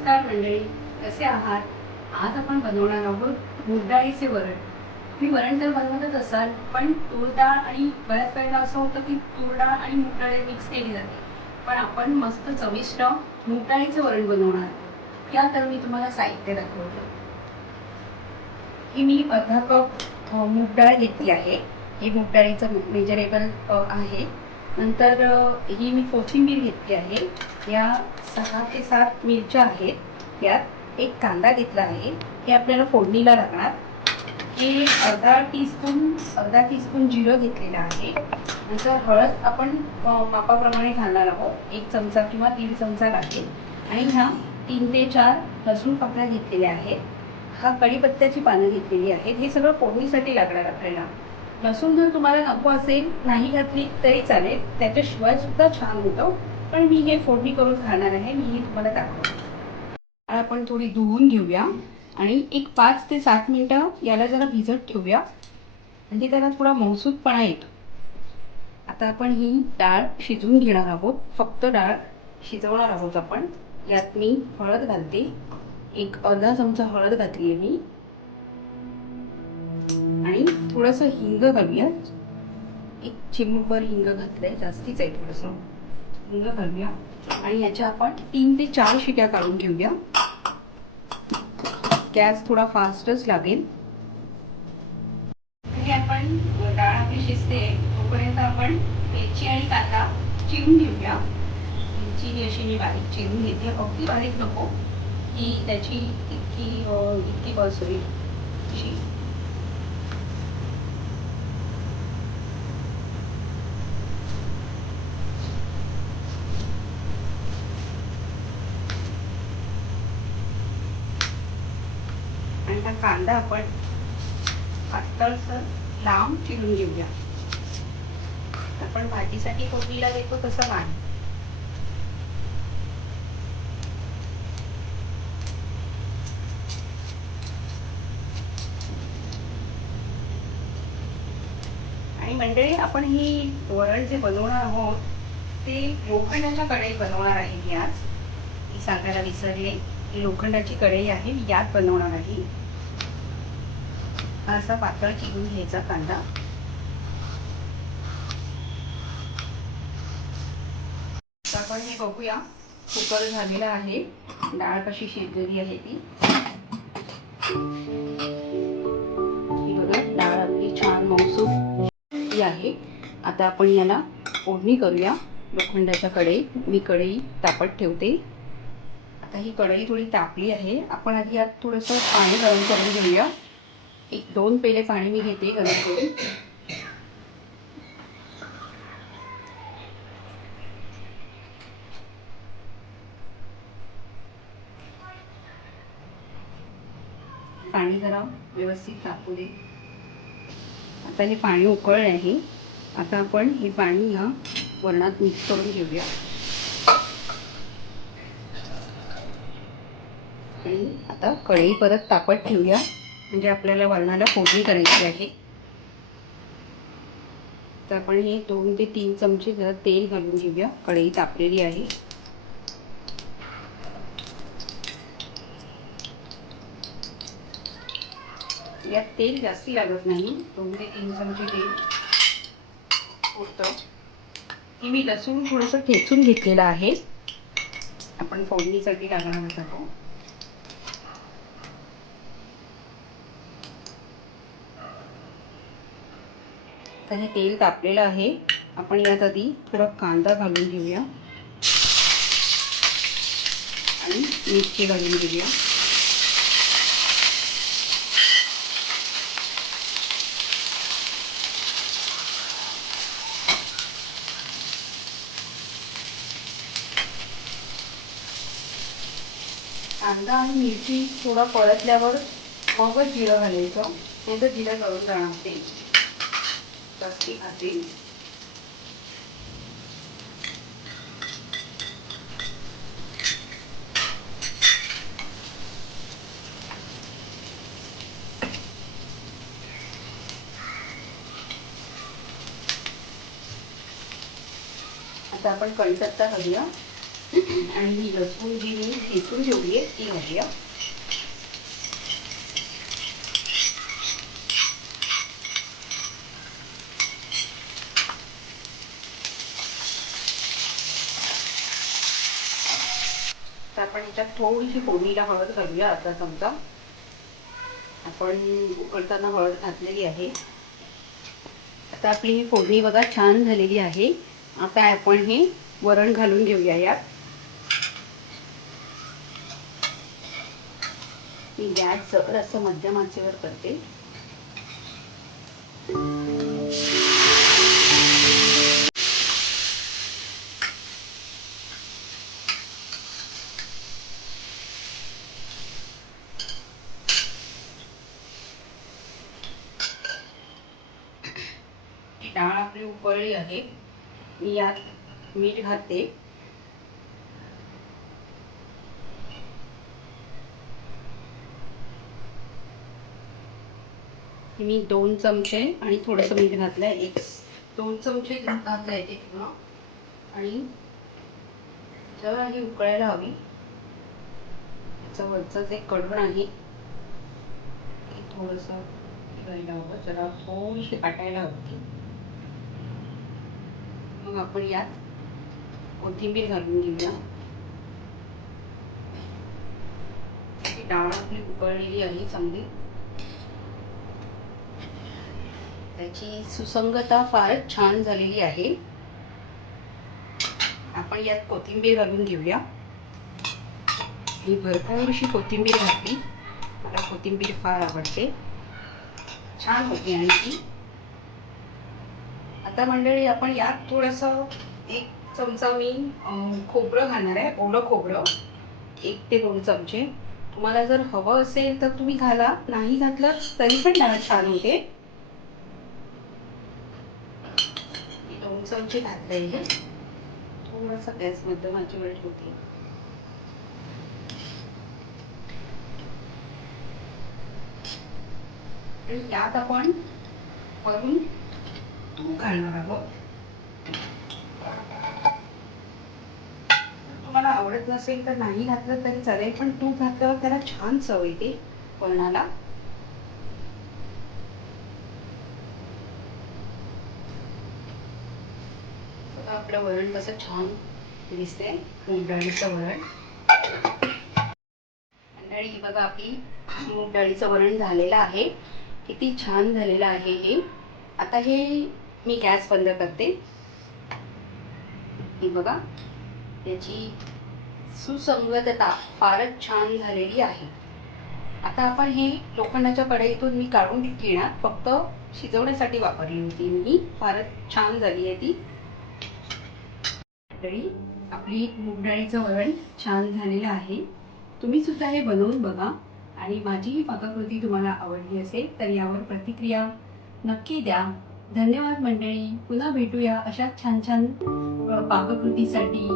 नमस्कार मंडळी कसे आहात? आज आपण बनवणार आहोत मूगडाळीचे वरण. तुम्ही वरण तर बनवतच असाल पण तूर डाळ आणि बऱ्याच वेळेला असं होतं की तूर डाळ आणि मुगडाळ मिक्स केली जाते. पण आपण मस्त चविष्ट मूगडाळीचं वरण बनवणार आहोत. या तर मी तुम्हाला साहित्य दाखवतो. ही मी अर्धा कप अ, मूग डाळ घेतली आहे. हे मूग डाळीचं मेजरेबल आहे. नंतर ही मी कोथिंबीर घेतली आहे. या सहा ते सात मिरच्या आहेत. यात एक कांदा घेतला आहे. हे आपल्याला फोडणीला लागणार. हे अर्धा टीस्पून अर्धा टीस्पून जिरं घेतलेलं आहे. नंतर हळद आपण मापाप्रमाणे घालणार आहोत. एक चमचा किंवा दीड चमचा लागेल. आणि ह्या तीन ते चार लसूण पाकळ्या घेतलेल्या आहेत. हा कढीपत्त्याची पानं घेतलेली आहेत. हे सगळं फोडणीसाठी लागणार आपल्याला. लसूण जर तुम्हाला नको असेल नाही घातली तरी चालेल. त्याच्याशिवाय सुद्धा छान होतं. पण मी हे फोडणी करून खाणार आहे. मी हे तुम्हाला दाखवतो. आपण थोडी धुवून घेऊया. आणि एक पाच ते सात मिनटं याला जरा भिजत ठेवूया. म्हणजे त्याला थोडा मौसूदपणा येतो. आता आपण ही डाळ शिजवून घेणार आहोत. फक्त डाळ शिजवणार आहोत आपण. यात मी हळद घालते. एक अर्धा चमचा हळद घातली आहे मी. थोडंसं हिंग घालूया. एक चिमूटभर हिंग घातलंय जास्तीच आहे थोडंसं. हिंग घालूया. आणि याच्या आपण तीन ते चार शिट्या काढून घेऊया गॅस थोडा फास्टच लागेल. आपण डाळ आपली शिजते तोपर्यंत आपण मिरची आणि कांदा चिरून घेऊया. मिरची ही अशी मी बारीक चिरून घेते. अगदी बारीक नको. की त्याची इतकी इतकी बस होईल. अशी आता कांदा आपण पातळसर लांब चिरून घेऊया. आपण भाजीसाठी फोडणीला देतो तसं नाही. आणि मंडळी आपण ही वरण जे बनवणार आहोत ते लोखंडाच्या कढई बनवणार आहे मी आज. मी सांगायला विसरले. लोखंडाची कढई आहे मी यात बनवणार आहे. असा पातळ चिरून घ्यायचा कांदा. आता आपण हे बघूया. कुकर झालेला आहे. डाळ कशी शिजलेली आहे ती. ही बघा डाळ आपली छान मौसूम आहे. आता आपण याला फोडणी करूया. लोखंडाच्या कढई मी कढई तापत ठेवते. आता ही कढई थोडी तापली आहे. आपण आधी यात थोडंसं पाणी गरम करून घेऊया. एक दोन पेले पाणी मी घेते गरम करून. पाणी जरा व्यवस्थित तापू दे. आता हे पाणी उकळलं आहे. आता आपण हे पाणी ह्या वरणात मिक्स करून घेऊया. आणि आता कढई परत तापत ठेवूया. म्हणजे आपल्याला वरणाला फोडणी करायची आहे. तर आपण हे दोन ते तीन चमचे जरा तेल घालून घेऊया. कढई तापलेली आहे. यात तेल जास्ती लागत नाही. दोन ते तीन चमचे तेल होतं हे मी लसूण थोडंसं ठेचून घेतलेलं आहे. आपण फोडणीसाठी लागणार आहोत. आता हे तेल तापलेलं आहे. आपण यात आधी थोडा कांदा घालून घेऊया. आणि मिरची घालून घेऊया. कांदा आणि मिरची थोडा परतल्यावर मगच जिरं घालायचं. नाही तर जिरं जळून जाणार ते जास्ती खाते आता आपण कढीपत्ता घालूया आणि ही लसूण जी मी ठेचून ठेवली आहे ती घालूया तर थोडीशी फोडणीला हळद घालूया अर्धा चमचा. आपण उकडताना हळद घातलेली आहे. आता आपली ही फोडणी बघा छान झालेली आहे. आता आपण हे वरण घालून घेऊया यात. मी गॅस जवळ असं मध्यम आचेवर करते. डाळ आपली उकळली आहे. मी यात मीठ घालते. मी दोन चमचे आणि थोडंसं मीठ घातलंय एक दोन चमचे घातलं आहे ते पूर्ण आणि जरा ही उकळायला हवी त्याचं वरचं जे कडवण आहे ते थोडंसं व्हायला हवं. जरा थोडीशी काटायला हवी. मग आपण यात कोथिंबीर घालून घेऊया. ही डाळ आपली उकळलेली आहे चांगली. त्याची सुसंगता फारच छान झालेली आहे. आपण यात कोथिंबीर घालून घेऊया. मी भरपूर अशी कोथिंबीर घातली. मला कोथिंबीर फार आवडते. छान होती आणि ती आता मंडळी आपण यात थोडंसं एक चमचा मी खोबरं घालणार आहे ओलं खोबरं. एक ते दोन चमचे. तुम्हाला जर हवं असेल तर तुम्ही घाला. नाही घातलं तरी पण डाळ छान होते. दोन चमचे घातले हे. थोडंसं गॅस मध्यम वेळ होती आणि यात आपण वरून तूप घालणार आहोत तुम्हाला आवडत नसेल तर नाही घातलं तरी चालेल पण तूप घातल्यावर त्याला छान चव येते वरणाला आपलं वरण कसं छान दिसते मूग डाळीचं वरण मंडळी बघा आपली मूग डाळीचं वरण झालेलं आहे किती छान झालेलं आहे हे आता हे मी गॅस बंद करते. बघा याची सुसंगतता फारच छान झालेली आहे. आता आपण हे लोखंडाच्या कढईतून मी काढून घेणार. फक्त शिजवण्यासाठी वापरली होती मी. फारच छान झाली आहे ती. तरी आपली मूगडाळीचं वळण वरण छान झालेलं आहे. तुम्ही सुद्धा हे बनवून बघा. आणि माझी ही पाककृती तुम्हाला आवडली असेल तर यावर प्रतिक्रिया नक्की द्या. धन्यवाद मंडळी. पुन्हा भेटूया अशा छान छान पाककृतीसाठी.